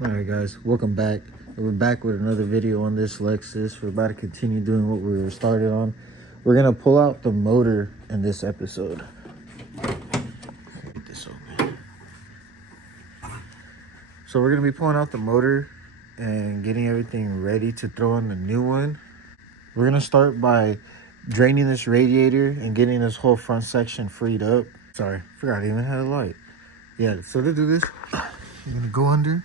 Alright guys, welcome back. We're back with another video on this Lexus. We're about to continue doing what we were started on. We're gonna pull out the motor in this episode. Get this open. So we're gonna be pulling out the motor and getting everything ready to throw in the new one. We're gonna start by draining this radiator and getting this whole front section freed up. Sorry, forgot I even had a light. Yeah, so to do this, you're gonna go under.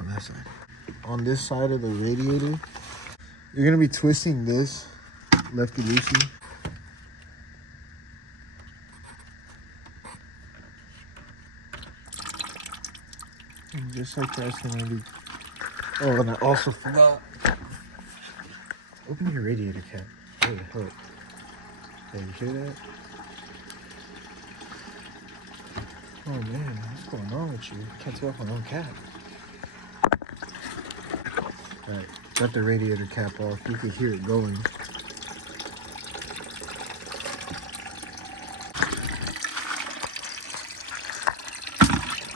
On that side. On this side of the radiator, you're gonna be twisting this lefty loosey. And just like that's gonna be. Oh, and I also forgot. Open your radiator cap. Hey, help. Hey, you hear that? Oh man, what's going on with you? I can't take off my own cap. Alright, got the radiator cap off. You can hear it going.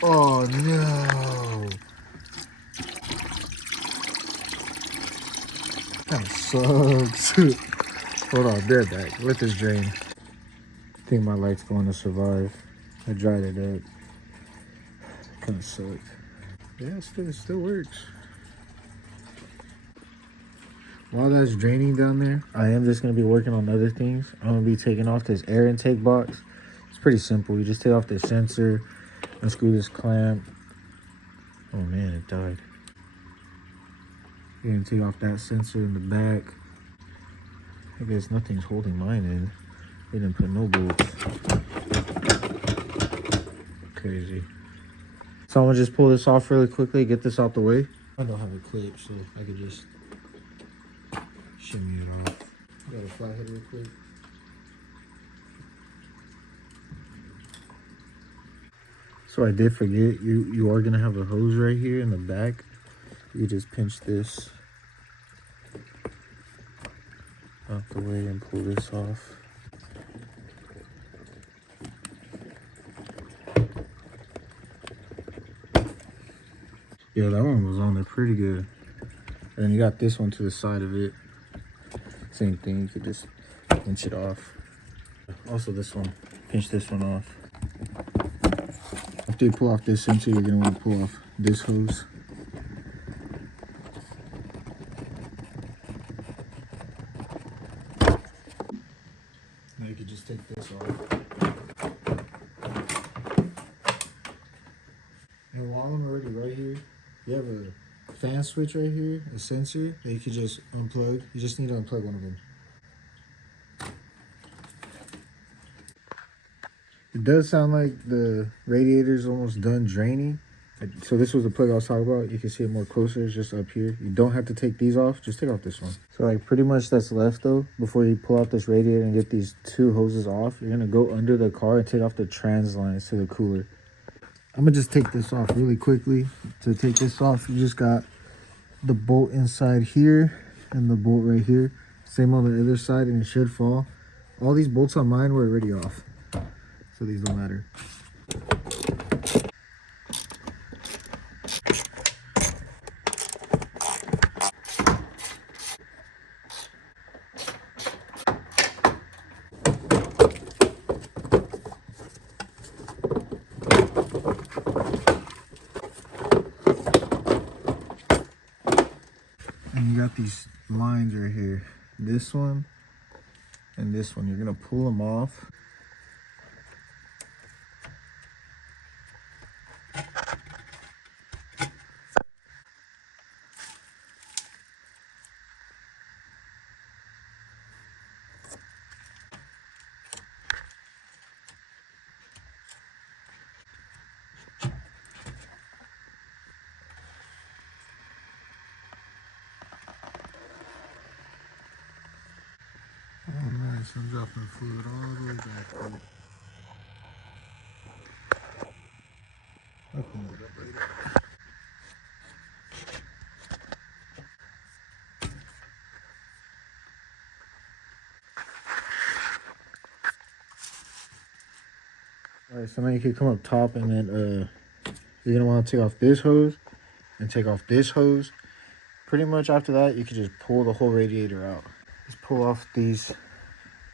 Oh no! That sucks. Hold on, bear back. Let this drain. I think my light's going to survive. I dried it up. Kind of sucked. Yeah, it still works. While that's draining down there, I am just going to be working on other things. I'm going to be taking off this air intake box. It's pretty simple. You just take off the sensor, unscrew this clamp. Oh man, it died. You're going to take off that sensor in the back. I guess nothing's holding mine in. They didn't put no bolts. Crazy. So I'm going to just pull this off really quickly, get this out the way. I don't have a clip, so I could just shimmy it off. Got a flathead real quick. So I did forget, you are gonna have a hose right here in the back. You just pinch this out the way and pull this off. Yeah, that one was on there pretty good. And then you got this one to the side of it. Same thing, you could just pinch it off. Also this one, pinch this one off. After you pull off this sensor, you're gonna want to pull off this hose. Now you can just take this off. And while I'm already right here, you have a fan switch right here, a sensor that you can just unplug. You just need to unplug one of them. It does sound like the radiator's almost done draining. So this was the plug I was talking about. You can see it more closer, it's just up here. You don't have to take these off, just take off this one. So like pretty much that's left though. Before you pull out this radiator and get these two hoses off, you're gonna go under the car and take off the trans lines to the cooler. I'm gonna just take this off really quickly. To take this off, you just got the bolt inside here and the bolt right here. Same on the other side, and it should fall. All these bolts on mine were already off, so these don't matter. And you got these lines right here. This one and this one. You're gonna pull them off. Oh nice, I'm dropping fluid all the way back. I'll clean it up later. All right, so now you can come up top, and then you're gonna want to take off this hose and take off this hose. Pretty much after that, you can just pull the whole radiator out. Just pull off these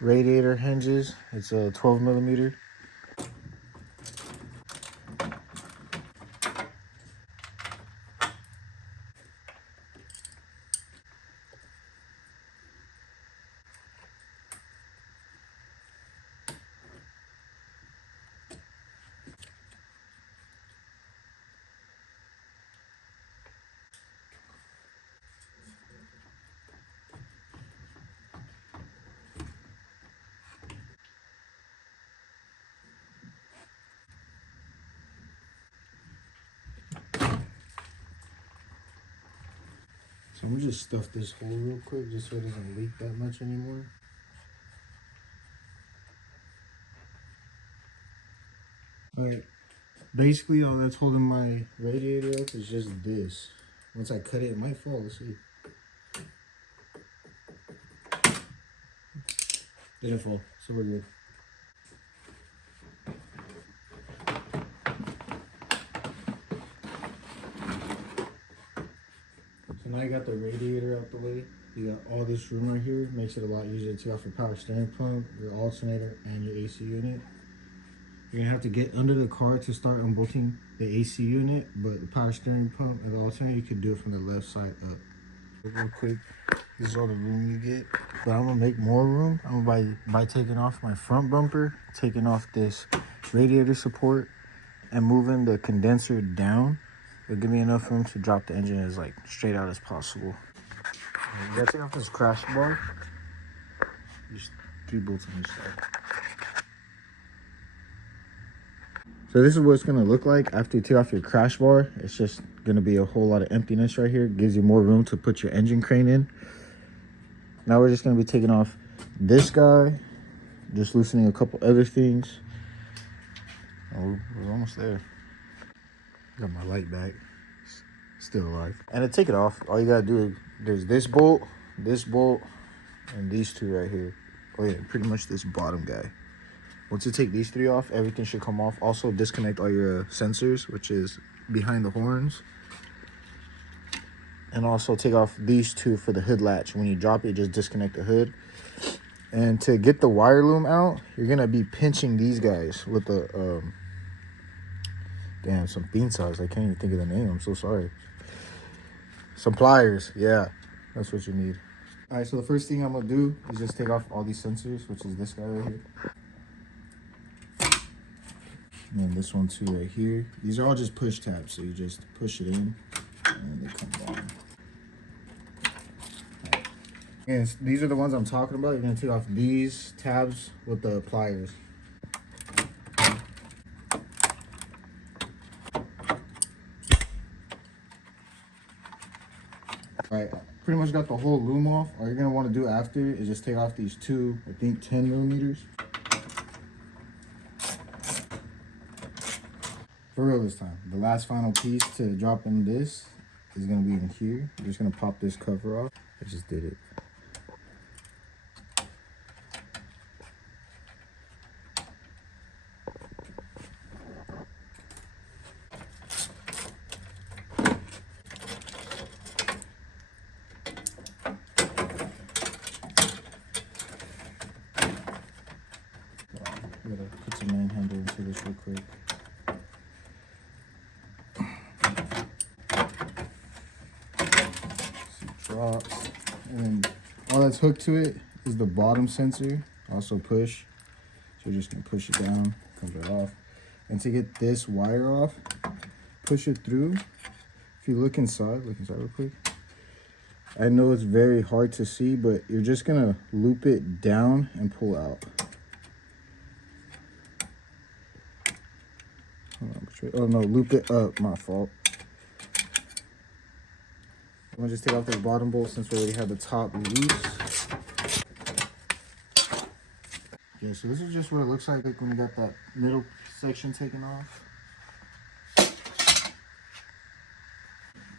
radiator hinges. It's a 12 millimeter. So I'm gonna just stuff this hole real quick just so it doesn't leak that much anymore. Alright, basically all that's holding my radiator up is just this. Once I cut it, it might fall, let's see. Didn't fall, so we're good. So now you got the radiator out the way. You got all this room right here. Makes it a lot easier to take off your power steering pump, your alternator, and your AC unit. You're gonna have to get under the car to start unbolting the AC unit, but the power steering pump and the alternator, you can do it from the left side up. Real quick, this is all the room you get. But I'm gonna make more room. I'm gonna by taking off my front bumper, taking off this radiator support, and moving the condenser down. It'll give me enough room to drop the engine as like straight out as possible. You gotta take off this crash bar. Just 3 bolts on each side. So this is what it's gonna look like after you take off your crash bar. It's just gonna be a whole lot of emptiness right here. It gives you more room to put your engine crane in. Now we're just gonna be taking off this guy, just loosening a couple other things. Oh, we're almost there. Got my light back, still alive. And to take it off, all you gotta do is, there's this bolt, and these 2 right here. Oh yeah, pretty much this bottom guy. Once you take these 3 off, everything should come off. Also disconnect all your sensors, which is behind the horns. And also take off these 2 for the hood latch. When you drop it, just disconnect the hood. And to get the wire loom out, you're gonna be pinching these guys with the damn, some pinzas. I can't even think of the name. I'm so sorry. Some pliers. Yeah, that's what you need. All right, so the first thing I'm gonna do is just take off all these sensors, which is this guy right here. And then this one too right here. These are all just push tabs, so you just push it in and they come down. Right. And these are the ones I'm talking about. You're gonna take off these tabs with the pliers. Right, pretty much got the whole loom off. All you're gonna want to do after is just take off these 2, I think 10 millimeters. For real this time. The last final piece to drop in this is gonna be in here. I'm just gonna pop this cover off. I just did it. I'm gonna put some manhandle into this real quick. Drops, and then all that's hooked to it is the bottom sensor, also push. So you're just gonna push it down, comes right off. And to get this wire off, push it through. If you look inside real quick. I know it's very hard to see, but you're just gonna loop it down and pull out. Oh no, loop it up, my fault. I'm gonna just take off this bottom bolt since we already have the top loose. Okay, so this is just what it looks like when you got that middle section taken off.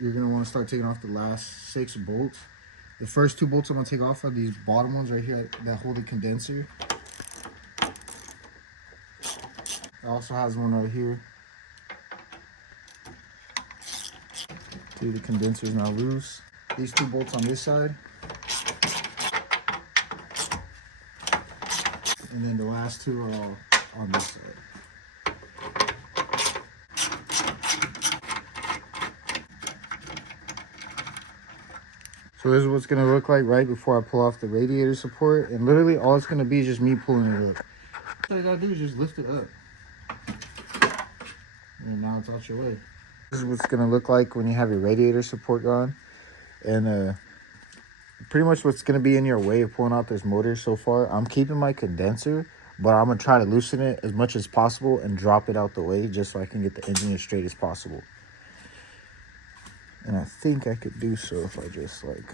You're gonna wanna start taking off the last 6 bolts. The first 2 bolts I'm gonna take off are these bottom ones right here that hold the condenser. It also has one right here. See, the condenser's now loose. These 2 bolts on this side. And then the last 2 are all on this side. So this is what's gonna look like right before I pull off the radiator support. And literally all it's gonna be is just me pulling it up. All you gotta do is just lift it up. And now it's out your way. This is what's gonna look like when you have your radiator support gone. And pretty much what's gonna be in your way of pulling out this motor so far, I'm keeping my condenser, but I'm gonna try to loosen it as much as possible and drop it out the way just so I can get the engine as straight as possible. And I think I could do so if I just like,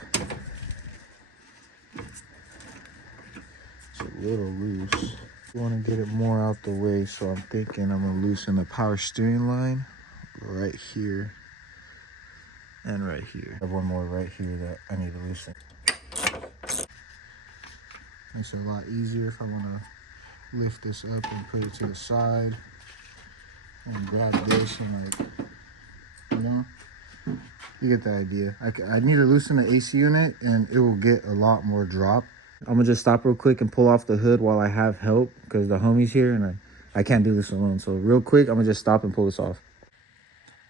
it's a little loose. I want to get it more out the way, so I'm thinking I'm gonna loosen the power steering line right here and right here. I have one more right here that I need to loosen. Makes it a lot easier if I want to lift this up and put it to the side and grab this and like, you know, you get the idea. I need to loosen the AC unit and it will get a lot more drop. I'm gonna just stop real quick and pull off the hood while I have help because the homie's here and I can't do this alone. So real quick, I'm gonna just stop and pull this off.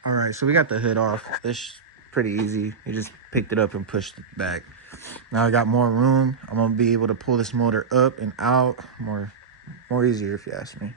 All right, so we got the hood off. It's pretty easy. You just picked it up and pushed it back. Now I got more room. I'm gonna be able to pull this motor up and out more easier if you ask me.